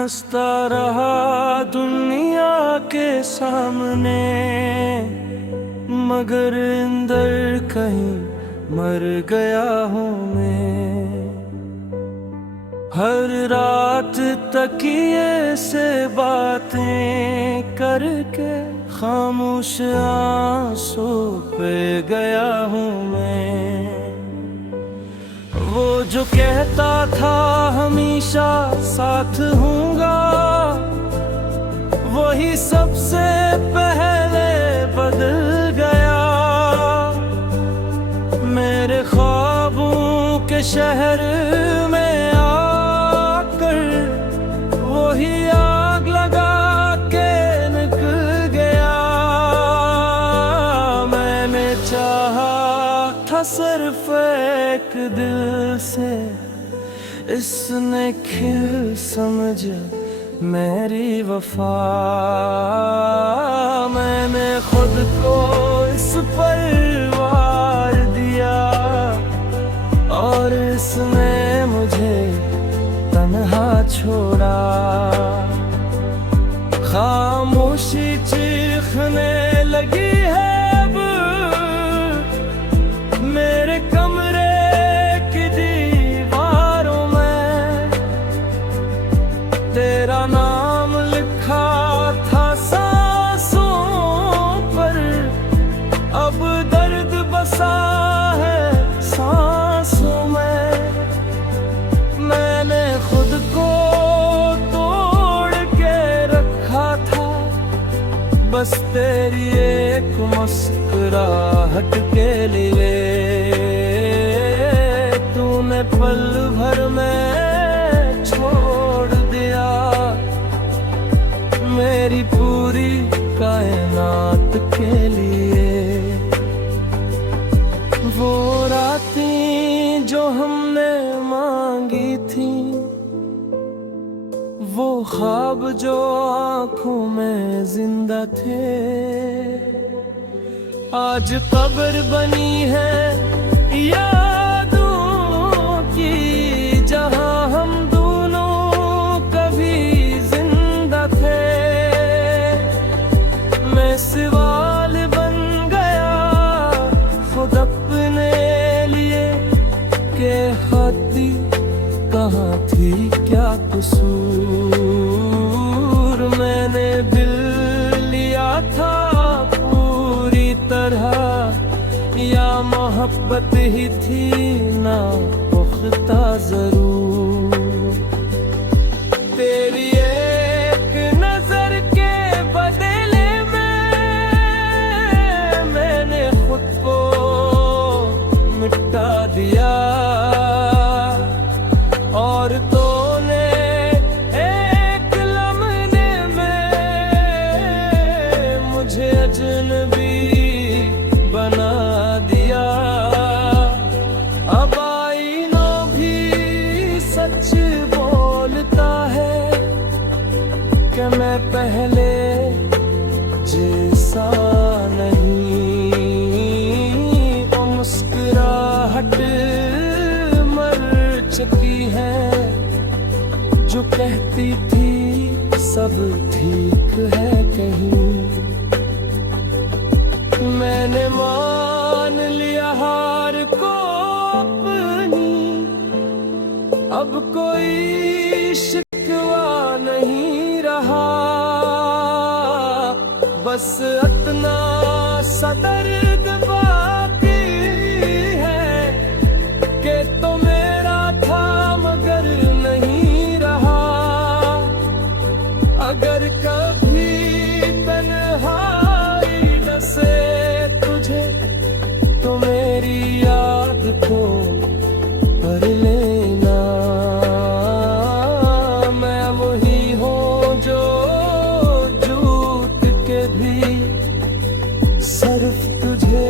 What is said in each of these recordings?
हंसता रहा दुनिया के सामने, मगर अंदर कहीं मर गया हूँ मैं। हर रात तकिए से बातें करके खामोश आंसू पे गया हूँ मैं। वो जो कहता था हमेशा साथ हूँगा, वही सबसे पहले बदल गया। मेरे ख्वाबों के शहर में आकर वही आग लगा के निकल गया। मैंने चाहा था सिर्फ एक दिल से, इसने खिल समझा मेरी वफा। मैंने खुद को इस पर वार दिया और इसने मुझे तन्हा छोड़ा। खामोशी चीखने लगी है अब मेरे कमरे की दीवारों में। तेरा नाम लिखा था सांसों पर, अब दर्द बसा है सांसों में। मैंने खुद को तोड़ के रखा था बस तेरी एक मुस्कुराहट के लिए। तूने पल भर में छोड़ दिया मेरी पूरी कायनात के लिए। वो रातें जो हमने मांगी थी, वो ख्वाब जो आंखों में जिंदा थे, आज कब्र बनी है यादों की, जहां हम दोनों कभी जिंदा थे। मैं सवाल बन गया खुद अपने लिए कि खाती कहाँ थी क्या कसूर। मैंने दिल लिया था पूरी तरह, या मोहब्बत ही थी ना पुख्ता जरूर। तेरी एक नजर के बदले में मैंने खुद को मिटा दिया, और तूने एक लम्हे में मुझे अजनबी बना दिया। अब आईनों भी सच बोलता है कि मैं पहले जैसा नहीं। वो मुस्कुराहट मर चुकी है जो कहती थी सब ठीक है कहीं। मैंने मान लिया हार को अपनी, अब कोई शिकवा नहीं रहा। बस इतना सा दर्द बाकी है कि तो मेरा था मगर नहीं रहा। अगर कभी तन्हाई डसे तुझे तो मेरी याद को कर लेना। मैं वही हूँ जो झूठ के भी सिर्फ तुझे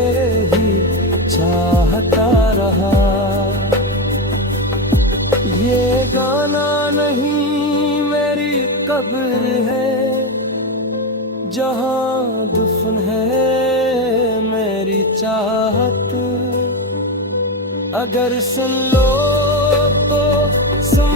ही चाहता रहा। ये गाना नहीं मेरी कब्र है, जहाँ दफन है मेरी चाहत। अगर सुन लो तो सुन